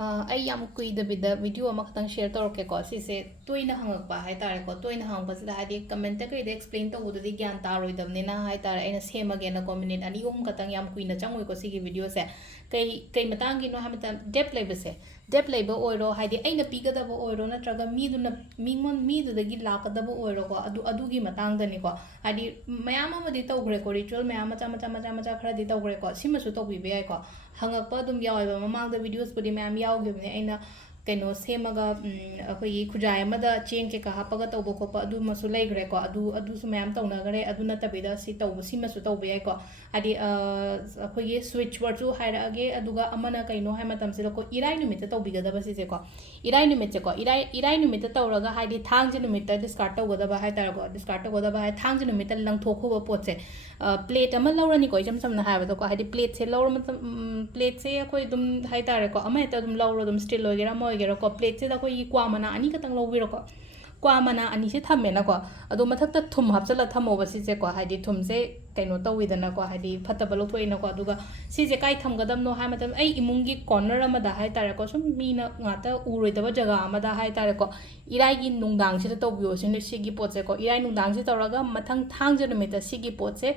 ꯑꯩ ꯌꯥꯝ ꯀꯨꯏꯗꯕꯤꯗ ꯚꯤꯗꯤꯑꯣ ꯑꯃꯈꯛꯇꯪ ꯁꯦꯌꯔ ꯇꯧꯔꯛꯀꯦꯀꯣ ꯁꯤꯁꯦ ꯇꯣꯏꯅ ꯍꯪꯉꯛꯄ ꯍꯥꯏꯇꯥꯔꯦꯀꯣ ꯇꯣꯏꯅ ꯍꯪꯉꯛꯄꯁꯤꯗ ꯍꯥꯏꯗꯤ ꯀꯃꯦꯟꯇ ꯀꯩꯗ ꯑꯦꯛꯁꯄ꯭ꯂꯦꯟ ꯇꯧꯕꯗꯨꯗꯤ ꯒ꯭ꯌꯥꯟ ꯇꯥꯔꯣꯏꯗꯕꯅꯤꯅ ꯍꯥꯏꯇꯥꯔꯦ ꯑꯩꯅ ꯁꯦꯝꯃꯒꯦꯅꯀꯣ ꯃꯤꯅꯤꯠ 2-3 ꯈꯛꯇꯪ ꯌꯥꯝ ꯀꯨꯏꯅ ꯆꯪꯉꯣꯏꯀꯣ ꯁꯤꯒꯤ ꯚꯤꯗꯤꯑꯣꯁꯦ ꯀꯩ ꯃꯇꯥꯡꯒꯤꯅꯣ ꯍꯥꯏꯕ ꯃꯇꯝꯗ ꯗꯦꯞ ꯂꯩꯕꯁꯦ ꯗꯦꯞ ꯂꯩꯕ ꯑꯣꯏꯔꯣ ꯍꯥꯏꯗꯤ ꯑꯩꯅ ꯄꯤꯒꯗꯕ ꯑꯣꯏꯔꯣ ꯅꯠꯇ꯭ꯔꯒ ꯃꯤꯗꯨꯗꯒꯤ ꯂꯥꯛꯀꯗꯕ ꯑꯣꯏꯔꯣꯀꯣ ꯑꯗꯨꯒꯤ ꯃꯇꯥꯡꯗꯅꯤꯀꯣ ꯍꯥꯏꯗꯤ ꯃꯌꯥꯝ ꯑꯃꯗꯤ ꯇꯧꯈ꯭ꯔꯦꯀꯣ ꯔꯤꯆꯨꯋꯦꯜ ꯃꯌꯥꯝ ꯃꯆꯥ ꯈꯔꯗꯤ ꯇꯧꯈ꯭ꯔꯦꯀꯣ ꯁꯤꯃꯁꯨ ꯇꯧꯕꯤꯕ ꯌꯥꯏꯀꯣ ꯍꯪꯉꯛꯄ ꯑꯗꯨꯝ ꯌꯥꯎꯋꯦꯕ ꯃꯃꯥꯡꯗ ꯚꯤꯗꯤꯑꯣꯁꯄꯨꯗꯤ ꯃꯌꯥꯝ ꯌꯥꯎꯈꯤꯕꯅꯦ ꯑꯩꯅ ꯀꯩꯅꯣ ꯁꯦꯝꯃꯒ ꯑꯩꯈꯣꯏꯒꯤ ꯈꯨꯖꯥꯏ ꯑꯃꯗ ꯆꯦꯡ ꯀꯩꯀꯥ ꯍꯥꯞꯄꯒ ꯇꯧꯕ ꯈꯣꯠꯄ ꯑꯗꯨꯃꯁꯨ ꯂꯩꯈ꯭ꯔꯦꯀꯣ ꯑꯗꯨꯁꯨ ꯃꯌꯥꯝ ꯇꯧꯅꯈ꯭ꯔꯦ ꯑꯗꯨ ꯅꯠꯇꯕꯤꯗ ꯁꯤꯃꯁꯨ ꯇꯧꯕ ꯌꯥꯏꯀꯣ ꯍꯥꯏꯗꯤ ꯑꯩꯈꯣꯏꯒꯤ ꯁ꯭ꯋꯤꯆ ꯋꯥꯔꯗꯁꯨ ꯍꯥꯏꯔꯛꯑꯒꯦ ꯑꯗꯨꯒ ꯑꯃꯅ ꯀꯩꯅꯣ ꯍꯥꯏ ꯃꯇꯝꯁꯤꯗꯀꯣ ꯏꯔꯥꯏ ꯅꯨꯃꯤꯠꯇ ꯇꯧꯕꯤꯒꯗꯕ ꯁꯤꯁꯦꯀꯣ ꯏꯔꯥꯏ ꯅꯨꯃꯤꯠꯁꯦꯀꯣ ꯏꯔꯥꯏ ꯅꯨꯃꯤꯠꯇ ꯇꯧꯔꯒ ꯍꯥꯏꯗꯤ ꯊꯥꯡꯖ ꯅꯨꯃꯤꯠꯇ ꯗꯤꯁꯀꯥꯔꯠ ꯇꯧꯒꯗꯕ ꯍꯥꯏꯇꯥꯔꯦꯀꯣ ꯗꯤꯁꯀꯥꯔꯠ ꯇꯧꯒꯗꯕ ꯍꯥꯏ ꯊꯥꯡꯖ ꯅꯨꯃꯤꯠꯇ ꯂꯪꯊꯣꯛꯈꯨꯕ ꯄꯣꯠꯁꯦ ꯄ꯭ꯂꯦꯠ ꯑꯃ ꯂꯧꯔꯅꯤꯀꯣ ꯏꯆꯝ ꯆꯝꯅ ꯍꯥꯏꯕꯗꯀꯣ ꯍꯥꯏꯗꯤ ꯄ꯭ꯂꯦꯠꯁꯦ ꯂꯧꯔ ꯃꯇꯝ ꯄ꯭ꯂꯦꯠꯁꯦ ꯑꯩꯈꯣꯏ ꯑꯗꯨꯝ ꯍꯥꯏꯇꯥꯔꯦꯀꯣ ꯑꯃ ꯍꯦꯛꯇ ꯑꯗꯨꯝ ꯂꯧꯔꯣ ꯑꯗꯨꯝ ꯁ꯭ꯇꯤꯜ ꯑꯣꯏꯒꯦꯔꯥ ꯑꯃ ꯑꯣꯏꯒꯦꯔꯥꯀꯣ ꯄ꯭ꯂꯦꯠꯁꯤꯗ ꯑꯩꯈꯣꯏꯒꯤ ꯀ꯭ꯋꯥ ꯃꯅꯥ 2 ꯈꯛꯇꯪ ꯂꯧꯕꯤꯔꯣꯀꯣ ꯀ꯭ꯋꯥ ꯃꯅꯥ 2ꯁꯦ ꯊꯝꯃꯦꯅꯀꯣ ꯑꯗꯣ ꯃꯊꯛꯇ ꯊꯨꯝ ꯍꯥꯞꯆꯤꯜꯂ ꯊꯝꯃꯣꯕ ꯁꯤꯁꯦꯀꯣ ꯍꯥꯏꯗꯤ ꯊꯨꯝꯁꯦ ꯀꯩꯅꯣ ꯇꯧꯋꯤꯗꯅꯀꯣ ꯍꯥꯏꯗꯤ ꯐꯠꯇꯕ ꯂꯧꯊꯣꯛꯏꯅꯀꯣ ꯑꯗꯨꯒ ꯁꯤꯁꯦ ꯀꯥꯏ ꯊꯝꯒꯗꯕꯅꯣ ꯍꯥꯏ ꯃꯇꯝꯗ ꯑꯩ ꯏꯃꯨꯡꯒꯤ ꯀꯣꯔꯅꯔ ꯑꯃꯗ ꯍꯥꯏꯇꯥꯔꯦꯀꯣ ꯁꯨꯝ ꯃꯤꯅ ꯉꯥꯛꯇ ꯎꯔꯣꯏꯗꯕ ꯖꯒꯥ ꯑꯃꯗ ꯍꯥꯏꯇꯥꯔꯦꯀꯣ ꯏꯔꯥꯏꯒꯤ ꯅꯨꯡꯗꯥꯡꯁꯤꯗ ꯇꯧꯕꯤꯌꯣ ꯁꯤꯒꯤ ꯄꯣꯠꯁꯦꯀꯣ ꯏꯔꯥꯏ ꯅꯨꯡꯗꯥꯡꯁꯤ ꯇꯧꯔꯒ ꯃꯊꯪ ꯊꯥꯡꯖ ꯅꯨꯃꯤꯠꯇ ꯁꯤꯒꯤ ꯄꯣꯠꯁꯦ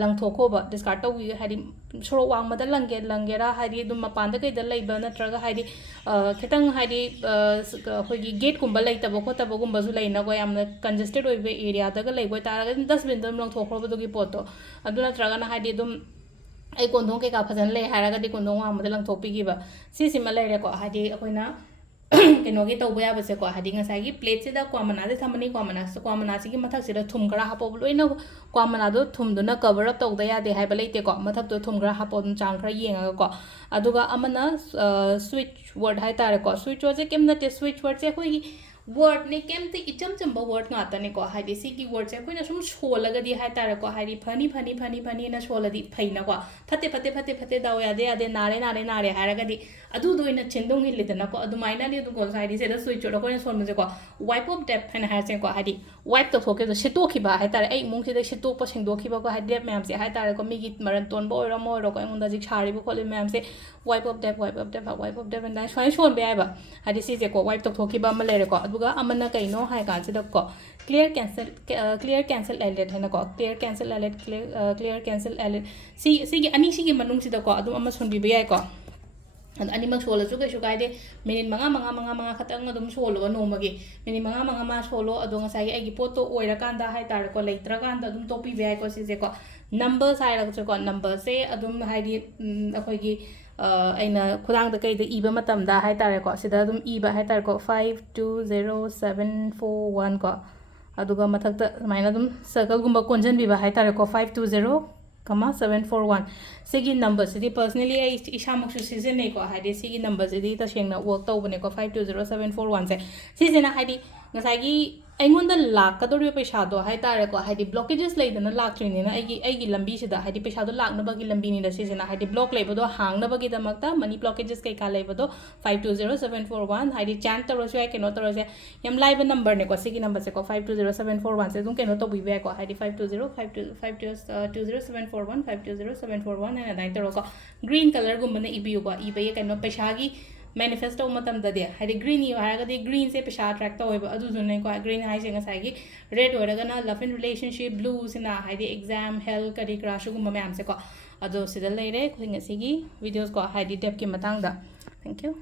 ꯂꯪꯊꯣꯛꯈꯣꯕ ꯗꯤꯁꯀꯥꯔꯠ ꯇꯧꯕꯤꯌꯨ ꯍꯥꯏꯗꯤ ꯁꯣꯔꯣꯛ ꯋꯥꯡꯃꯗ ꯂꯪꯒꯦꯔꯥ ꯍꯥꯏꯗꯤ ꯑꯗꯨꯝ ꯃꯄꯥꯟꯗ ꯀꯩꯗ ꯂꯩꯕ ꯅꯠꯇ꯭ꯔꯒ ꯍꯥꯏꯗꯤ ꯈꯤꯇꯪ ꯍꯥꯏꯗꯤ ꯑꯩꯈꯣꯏꯒꯤ ꯒꯦꯠꯀꯨꯝꯕ ꯂꯩꯇꯕ ꯈꯣꯠꯇꯕꯒꯨꯝꯕꯁꯨ ꯂꯩꯅꯀꯣ ꯌꯥꯝꯅ ꯀꯟꯖꯦꯁꯇꯦड ꯑꯣꯏꯕ ꯑꯦꯔꯤꯌꯥꯗꯒ ꯂꯩꯕ ꯑꯣꯏꯇꯥꯔꯒꯗꯤ ꯑꯗꯨꯝ ꯗꯁꯕꯤꯟꯗ ꯑꯗꯨꯝ ꯂꯪꯊꯣꯛꯈ꯭ꯔꯣꯕꯗꯨꯒꯤ ꯄꯣꯠꯇꯣ ꯑꯗꯨ ꯅꯠꯇ꯭ꯔꯒꯅ ꯍꯥꯏꯗꯤ ꯑꯗꯨꯝ ꯑꯩ ꯀꯣꯟꯊꯣꯡ ꯀꯩꯀꯥ ꯐꯖꯅ ꯂꯩ ꯍꯥꯏꯔꯒꯗꯤ ꯀꯣꯟꯊꯣꯡ ꯋꯥꯡꯃꯗ ꯂꯪꯊꯣꯛꯄꯤꯈꯤꯕ ꯁꯤꯁꯤꯃ ꯂꯩꯔꯦꯀꯣ ꯍꯥꯏꯗꯤ ꯑꯩꯈꯣꯏꯅ ꯀꯩꯅꯣꯒꯤ ꯇꯧꯕ ꯌꯥꯕꯁꯦꯀꯣ ꯍꯥꯏꯗꯤ ꯉꯁꯥꯏꯒꯤ ꯄ꯭ꯂꯦꯠꯁꯤꯗ ꯀ꯭ꯋꯥ ꯃꯅꯥꯁꯦ ꯊꯝꯃꯅꯤ ꯀ꯭ꯋꯥ ꯃꯅꯥꯁꯤꯒꯤ ꯃꯊꯛꯁꯤꯗ ꯊꯨꯝ ꯈꯔ ꯍꯥꯞꯄꯣꯕ ꯂꯣꯏꯅ ꯀ꯭ꯋꯥ ꯃꯅꯥꯗꯣ ꯊꯨꯝꯗꯨꯅ ꯀꯕꯔ ꯑꯞ ꯇꯧꯗ ꯌꯥꯗꯦ ꯍꯥꯏꯕ ꯂꯩꯇꯦꯀꯣ ꯃꯊꯛꯇꯨꯗ ꯊꯨꯝ ꯈꯔ ꯍꯥꯞꯄꯣ ꯑꯗꯨꯝ ꯆꯥꯡ ꯈꯔ ꯌꯦꯡꯉꯒꯀꯣ ꯑꯗꯨꯒ ꯑꯃꯅ ꯁ꯭ꯋꯤꯆ ꯋꯥꯔꯗ ꯍꯥꯏꯇꯥꯔꯦꯀꯣ ꯁ꯭ꯋꯤꯆ ꯋꯥꯔꯗꯁꯦ ꯀꯩꯝ ꯅꯠꯇꯦ ꯁ꯭ꯋꯤꯆ ꯋꯥꯔꯗꯁꯦ ꯑꯩꯈꯣꯏꯒꯤ ꯋꯥꯔꯗꯅꯦ ꯀꯩꯝꯇ ꯏꯆꯝ ꯆꯝꯕ ꯋꯥꯔꯗ ꯉꯥꯛꯇꯅꯦꯀꯣ ꯍꯥꯏꯗꯤ ꯁꯤꯒꯤ ꯋꯥꯔꯗꯁꯦ ꯑꯩꯈꯣꯏꯅ ꯁꯨꯝ ꯁꯣꯜꯂꯒꯗꯤ ꯍꯥꯏꯇꯥꯔꯦꯀꯣ ꯍꯥꯏꯗꯤ ꯐꯅꯤꯅ ꯁꯣꯜꯂꯗꯤ ꯐꯩꯅꯀꯣ ꯐꯠꯇꯦ ꯗꯥꯎ ꯌꯥꯗꯦ ꯅꯥꯔꯦ ꯍꯥꯏꯔꯒꯗꯤ ꯑꯗꯨꯗꯣ ꯑꯣꯏꯅ ꯆꯦꯟꯗꯣꯡ ꯏꯜꯂꯤꯗꯅꯀꯣ ꯑꯗꯨꯃꯥꯏꯅꯗꯤ ꯑꯗꯨꯝꯀꯣ ꯍꯥꯏꯗꯤ ꯁꯤꯗ ꯁ꯭ꯋꯤꯆ ꯋꯥꯔꯗ ꯑꯩꯈꯣꯏꯅ ꯁꯣꯟꯕꯁꯦꯀꯣ ꯋꯥꯏꯞ ꯑꯣꯐ ꯗꯦꯞ ꯍꯥꯏꯅ ꯍꯥꯏꯔꯁꯦꯀꯣ ꯍꯥꯏꯗꯤ ꯋꯥꯏꯞ ꯇꯧꯊꯣꯛꯈꯤꯕꯗꯣ ꯁꯤꯠꯇꯣꯛꯈꯤꯕ ꯍꯥꯏꯇꯥꯔꯦ ꯑꯩ ꯏꯃꯨꯡꯁꯤꯗ ꯁꯤꯠꯇꯣꯛꯄ ꯁꯦꯡꯗꯣꯛꯈꯤꯕꯀꯣ ꯍꯥꯏꯗꯤ ꯗꯦꯞ ꯃꯌꯥꯝꯁꯦ ꯍꯥꯏꯇꯥꯔꯦꯀꯣ ꯃꯤꯒꯤ ꯃꯔꯟ ꯇꯣꯟꯕ ꯑꯣꯏꯔꯣ ꯑꯃ ꯑꯣꯏꯔꯣꯀꯣ ꯑꯩꯉꯣꯟꯗ ꯍꯧꯖꯤꯛ ꯁꯥꯔꯤꯕ ꯈꯣꯠꯂꯤꯕ ꯃꯌꯥꯝꯁꯦ ꯋꯥꯏꯞ ꯑꯣꯐ ꯗꯦꯞ ꯑꯗꯨꯃꯥꯏꯅ ꯁꯨꯃꯥꯏꯅ ꯁꯣꯟꯕ ꯌꯥꯏꯕ ꯍꯥꯏꯗꯤ ꯁꯤꯁꯦꯀꯣ ꯋꯥꯏꯞ ꯇꯧꯊꯣꯛꯈꯤꯕ ꯑꯃ ꯂꯩꯔꯦꯀꯣ ꯑꯗꯨꯒ ꯑꯃꯅ ꯀꯩꯅꯣ ꯍꯥꯏ ꯀꯥꯟꯁꯤꯗꯀꯣ ꯀ꯭ꯂꯤꯌꯔ ꯀꯦꯟꯁꯦꯜ ꯑꯦꯂꯔꯠ ꯍꯥꯏꯅꯀꯣ ꯀ꯭ꯂꯤꯌꯔ ꯀꯦꯟꯁꯦꯜ ꯑꯦꯂꯔꯠ ꯁꯤꯒꯤ ꯑꯅꯤꯁꯤꯒꯤ ꯃꯅꯨꯡꯁꯤꯗꯀꯣ ꯑꯗꯨꯝ ꯑꯃ ꯁꯣꯟꯕꯤꯕ ꯌꯥꯏꯀꯣ ꯑꯗꯣ ꯑꯅꯤꯃꯛ ꯁꯣꯜꯂꯁꯨ ꯀꯩꯁꯨ ꯀꯥꯏꯗꯦ ꯃꯤꯅꯤꯠ 5 ꯈꯛꯇꯪ ꯑꯗꯨꯝ ꯁꯣꯜꯂꯣ ꯅꯣꯡꯃꯒꯤ ꯃꯤꯅꯤꯠ 5 ꯁꯣꯜꯂꯣ ꯑꯗꯣ ꯉꯁꯥꯏꯒꯤ ꯑꯩꯒꯤ ꯄꯣꯠꯇꯣ ꯑꯣꯏꯔꯀꯥꯟꯗ ꯍꯥꯏꯇꯥꯔꯦꯀꯣ ꯂꯩꯇ꯭ꯔꯀꯥꯟꯗ ꯑꯗꯨꯝ ꯇꯣꯛꯄꯤꯕ ꯌꯥꯏꯀꯣ ꯁꯤꯁꯦꯀꯣ ꯅꯝꯕꯔꯁ ꯍꯥꯏꯔꯒꯁꯨꯀꯣ ꯅꯝꯕꯔꯁꯦ ꯑꯗꯨꯝ ꯍꯥꯏꯗꯤ ꯑꯩꯈꯣꯏꯒꯤ ꯑꯩꯅ ꯈꯨꯗꯥꯡꯗ ꯀꯩꯗ ꯏꯕ ꯃꯇꯝꯗ ꯍꯥꯏꯇꯥꯔꯦꯀꯣ ꯁꯤꯗ ꯑꯗꯨꯝ ꯏꯕ ꯍꯥꯏꯇꯥꯔꯦꯀꯣ 520741 ꯀꯣ ꯑꯗꯨꯒ ꯃꯊꯛꯇ ꯁꯨꯃꯥꯏꯅ ꯑꯗꯨꯝ ꯁꯔꯀꯜꯒꯨꯝꯕ ꯀꯣꯟꯁꯤꯟꯕꯤꯕ ꯍꯥꯏꯇꯥꯔꯦꯀꯣ 520741 ꯁꯤꯒꯤ ꯅꯝꯕꯔꯁꯤꯗꯤ ꯄꯔꯁꯅꯦꯂꯤ ꯑꯩ ꯏꯁꯥꯃꯛꯁꯨ ꯁꯤꯖꯤꯟꯅꯩꯀꯣ ꯍꯥꯏꯗꯤ ꯁꯤꯒꯤ ꯅꯝꯕꯔꯁꯤꯗꯤ ꯇꯁꯦꯡꯅ ꯋꯔꯛ ꯇꯧꯕꯅꯦꯀꯣ 520741ꯁꯦ ꯁꯤꯁꯤꯅ ꯍꯥꯏꯗꯤ ꯉꯁꯥꯏꯒꯤ ꯑꯩꯉꯣꯟꯗ ꯂꯥꯛꯀꯗꯧꯔꯤꯕ ꯄꯩꯁꯥꯗꯣ ꯍꯥꯏꯇꯥꯔꯦꯀꯣ ꯍꯥꯏꯗꯤ ꯕ꯭ꯂꯣꯀꯦꯖꯦꯁ ꯂꯩꯗꯅ ꯂꯥꯛꯇ꯭ꯔꯤꯅꯤꯅ ꯑꯩꯒꯤ ꯂꯝꯕꯤꯁꯤꯗ ꯍꯥꯏꯗꯤ ꯄꯩꯁꯥꯗꯣ ꯂꯥꯛꯅꯕꯒꯤ ꯂꯝꯕꯤꯅꯤꯗ ꯁꯤꯁꯤꯅ ꯍꯥꯏꯗꯤ ꯕ꯭ꯂꯣꯛ ꯂꯩꯕꯗꯣ ꯍꯥꯡꯅꯕꯒꯤꯗꯃꯛꯇ ꯃꯅꯤ ꯕ꯭ꯂꯣꯀꯦꯖꯦꯁ ꯀꯩꯀꯥ ꯂꯩꯕꯗꯣ 520741 ꯍꯥꯏꯗꯤ ꯆꯥꯟ ꯇꯧꯔꯁꯨ ꯌꯥꯏ ꯀꯩꯅꯣ ꯇꯧꯔꯁꯨ ꯌꯥꯏ ꯌꯥꯝ ꯂꯥꯏꯕ ꯅꯝꯕꯔꯅꯦꯀꯣ ꯁꯤꯒꯤ ꯅꯝꯕꯔꯁꯦꯀꯣ 520741ꯁꯦ ꯑꯗꯨꯝ ꯀꯩꯅꯣ ꯇꯧꯕꯤꯕ ꯌꯥꯏꯀꯣ ꯍꯥꯏꯗꯤ 520741 520741 ꯍꯥꯏꯅ ꯑꯗꯨꯃꯥꯏꯅ ꯇꯧꯔꯒꯀꯣ ꯒ꯭ꯔꯤꯟ ꯀꯂꯔꯒꯨꯝꯕꯅ ꯏꯕꯤꯌꯨꯀꯣ ꯏꯕꯒꯤ ꯀꯩꯅꯣ ꯄꯩꯁꯥꯒꯤ ꯃꯦꯅꯤꯐꯦꯁ ꯇꯧꯕ ꯃꯇꯝꯗꯗꯤ ꯍꯥꯏꯗꯤ ꯒ꯭ꯔꯤꯟ ꯏꯌꯨ ꯍꯥꯏꯔꯒꯗꯤ ꯒ꯭ꯔꯤꯟꯁꯦ ꯄꯩꯁꯥ ꯑꯦꯇ꯭ꯔꯦꯛ ꯇꯧꯋꯦꯕ ꯑꯗꯨꯗꯨꯅꯀꯣ ꯒ꯭ꯔꯤꯟ ꯍꯥꯏꯁꯦ ꯉꯁꯥꯏꯒꯤ ꯔꯦꯗ ꯑꯣꯏꯔꯒꯅ ꯂꯞ ꯑꯦꯟ ꯔꯤꯂꯦꯁꯟꯁꯤꯞ ꯕ꯭ꯂꯨꯁꯤꯅ ꯍꯥꯏꯗꯤ ꯑꯦꯛꯖꯥꯝ ꯍꯦꯜꯊ ꯀꯔꯤ ꯀꯔꯥ ꯁꯤꯒꯨꯝꯕ ꯃꯌꯥꯝꯁꯦꯀꯣ ꯑꯗꯣ ꯁꯤꯗ ꯂꯩꯔꯦ ꯑꯩꯈꯣꯏ ꯉꯁꯤꯒꯤ ꯚꯤꯗꯤꯑꯣꯁꯀꯣ ꯍꯥꯏꯗꯤ ꯗꯦꯞꯀꯤ ꯃꯇꯥꯡꯗ ꯊꯦꯡꯛ ꯌꯨ